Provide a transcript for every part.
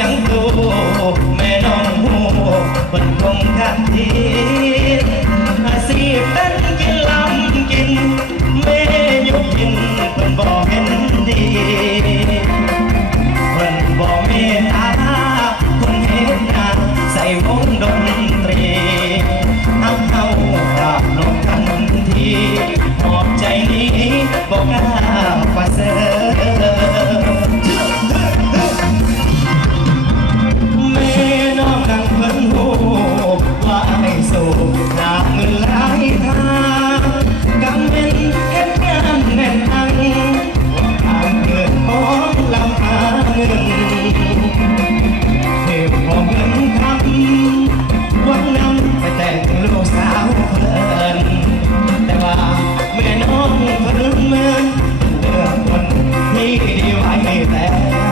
ยงตูแม่น้องหูบนคงทันทีอาชีพนั้นกินลำกินแม่ยุกินเพิ่นบอกเห็นดีเพิ่นบอกเมตตาคนเห็นหน้าใส่วงดนตรีเอาเข้ากราบลงทันทีหอบใจนี้บอกกล้าประเสริฐแม่น้องนั่งเพิ่นหูว่าไอ้สู่หาเงินหลายทางกำเป็นเฮ็ดงานแน่นอังทางเกิดของลำหาเงินเก็บของเงินคำวันนำไปแต่งลูกสาวเพิ่นแต่ว่าแม่น้องเพิ่นเหมือนเลือกคนที่ดีไว้แล้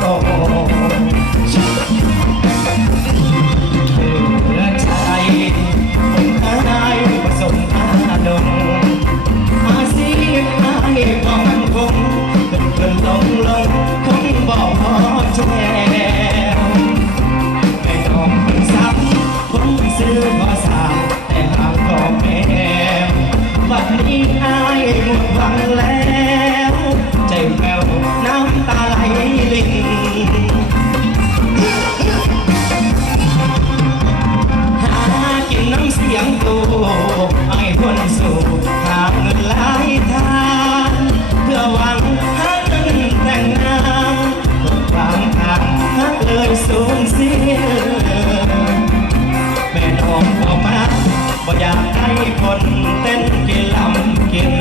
วผสมอาดงอาชีพให้ก็มั่นคงขึ้นลงคงบอกพอแชวไม่ต้องพึ่งซ้ำคนซื้อพอสามแต่หากก็แม่บัดนี้อายหมดหวังแล้วใจแผ่วน้ำตาไหลลิ่งกินน้ำเสียงตูไอ้คนสู่หาเงินหลายทางเพื่อหวังหาเงินแต่งงานบางทางหักเลยสูญเสียแม่น้องออกมาบ่อยากให้คนเต้นกินลำกิน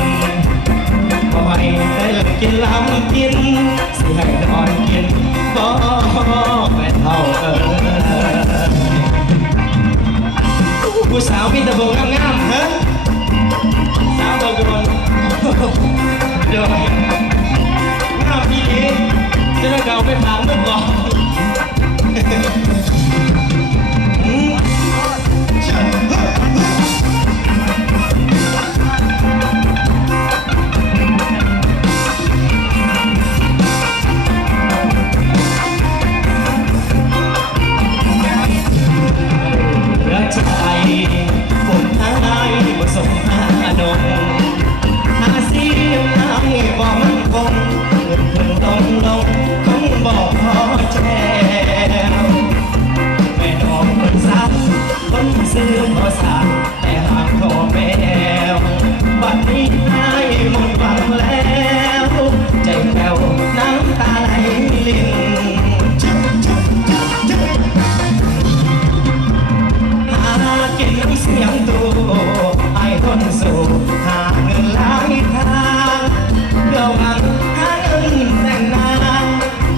บ่ให้เต้นกินลำกินสิให้นอนกินบ่แม่เท่าผู้สาวมีแต่โบงงามๆฮะสาวโบกบเดี๋ยวงามพี่นี้จะได้เก่าไปถามเมื่อก่อนผมหายผสมอาดงอาชีพให้บอกมันคงขึ้นลงคงบอกพอแชวแม่น้องคนซ้ำคนซื้อพอสามแต่หากพ่อแม่บัดนี้ให้หมดหวังแล้วใจแผ่วน้ำตาไหลลิ่นกินน้ำเสียงตูไอ้คนสู่หาเงินหลายทางเพื่อหวังหาเงินแต่งงาน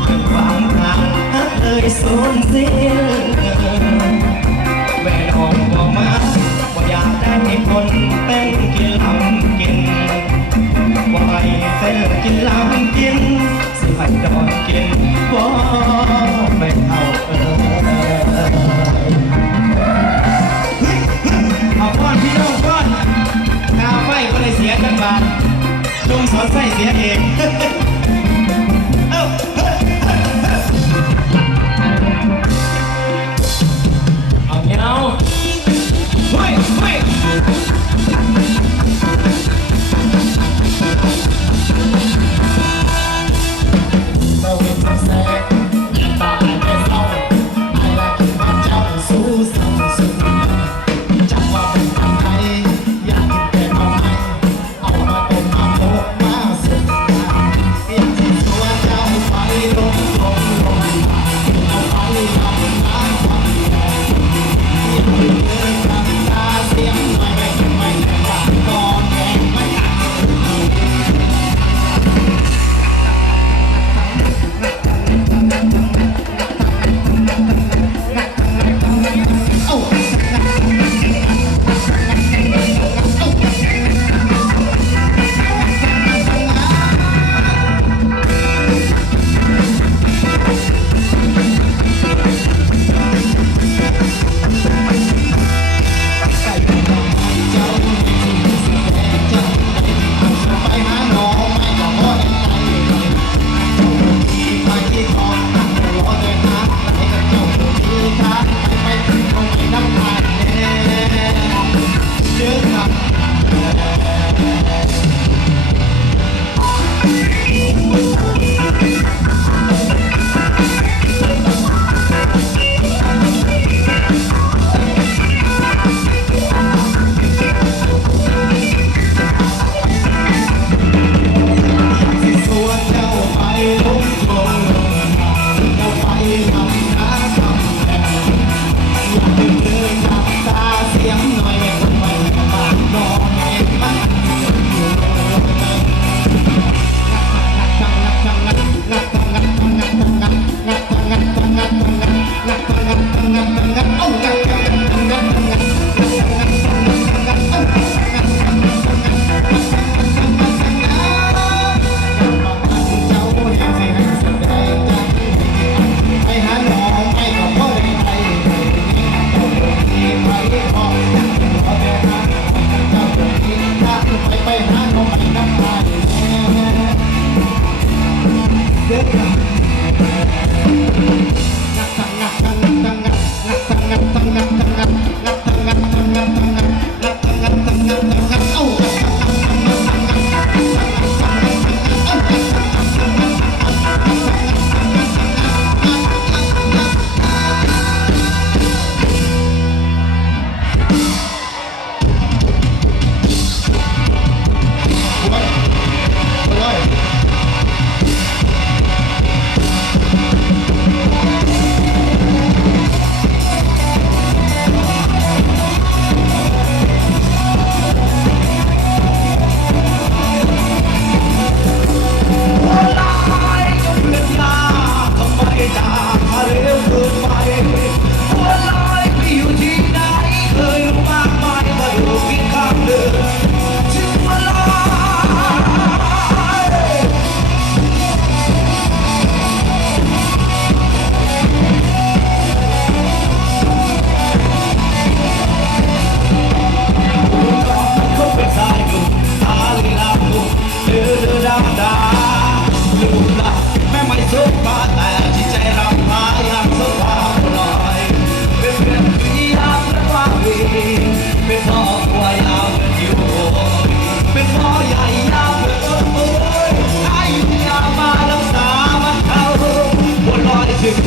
เป็นความทางหักเลยสูญเสียแม่น้องบอกมาว่าอยากได้คนเป็นกินลำกินว่าไอ้เป็นกินลำกินสิให้ดอนกินว่าไม่เท่าเอาก้อนพี่น้องก้อนกาไฟก็เลยเสียจังหวะลุงสอนไฟเสียเองเอาเงาเฮ้ยเฮ้ยเราเป็นนักแสดงตาไอ้เศร้าไอ้รักมันเจ้าสู้สังสุดจับว่าเป็นทำไมอยากกินแต่เอาไหมเอามาต้มมาโมกมาสุดอยากที่ตัวเจ้าไปลงเอาไปทำน้ำทำแดงอยากเดินทางตาเสียงไม่แต่ว่าก่อนแดงไม่ตัดเ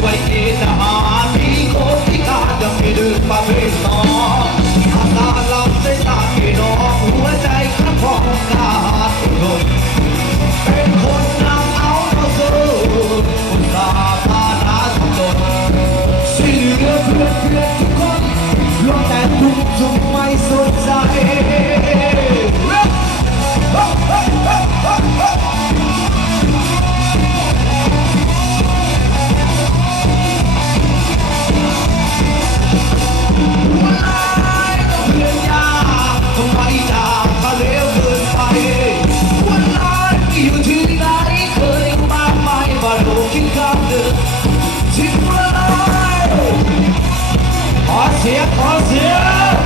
ช่วยเกณฑ์ทหารที่โคตรพิการยังไม่ดึงประเภทต่ออาการลำใจตาพี่น้องหัวใจข้างของกาดทนเป็นคนนำเอาเราสู้อุตสาห์พาหาทำตนช่วยเหลือเพื่อนทุกคนล้วนแต่ทุกไม่สนใจขอเสียง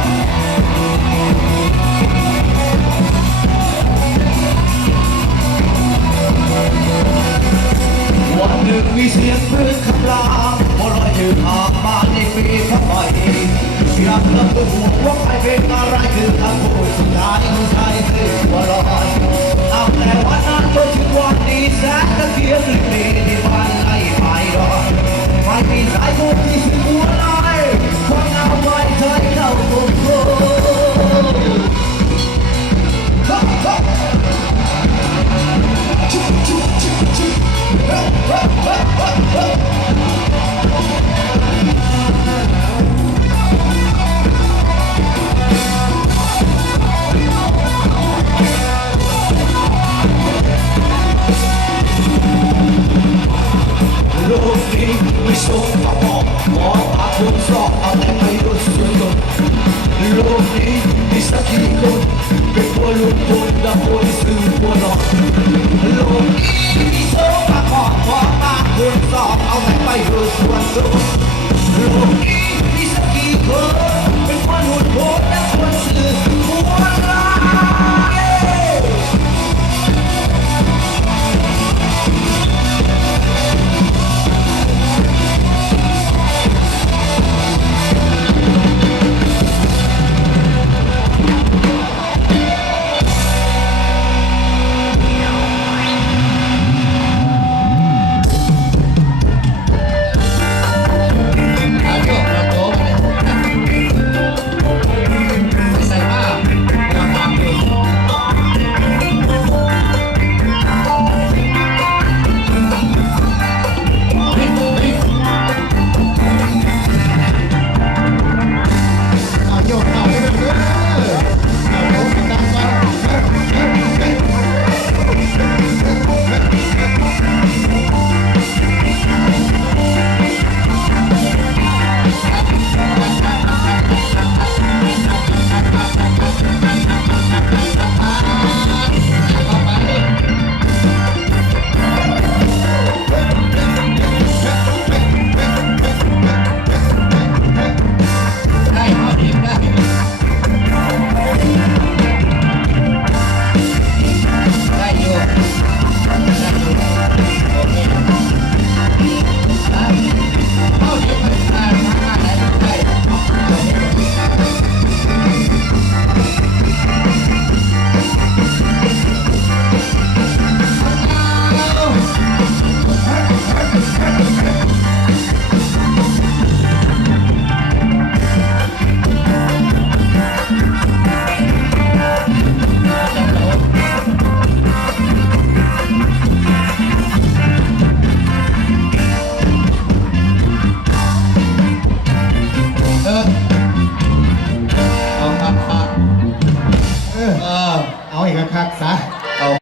วันหนึ่งมีเสียงปืนคำรามพอลอยยืนห่างบ้านในปีเข้าไปอยากเลิกตัวห่วงว่าใครเป็นอะไรคือคำพูดสุดท้ายของชายคือหัวลอยเอาแต่วันนั้นจนถึงวันนี้แสงตะเกียงลิบลีที่บ้านไล่ไปรอไม่มีสายบุญที่ถึงหัวลอยคนเอาไว้เคยเข้าคุกโลกนี้ไม่สมกับมองตาคนสอบเอาแต่ไม่รู้ส่วนตนโลกนี้มีสักกี่คนเป็นคนลุกคนและคนซื่อคนหลอกโลกนี้มีสมกับมองตาคนสอบเอาแต่ไม่รู้ส่วนตนโลกนี้มีสักกี่คนเป็นคนหุ่นโหด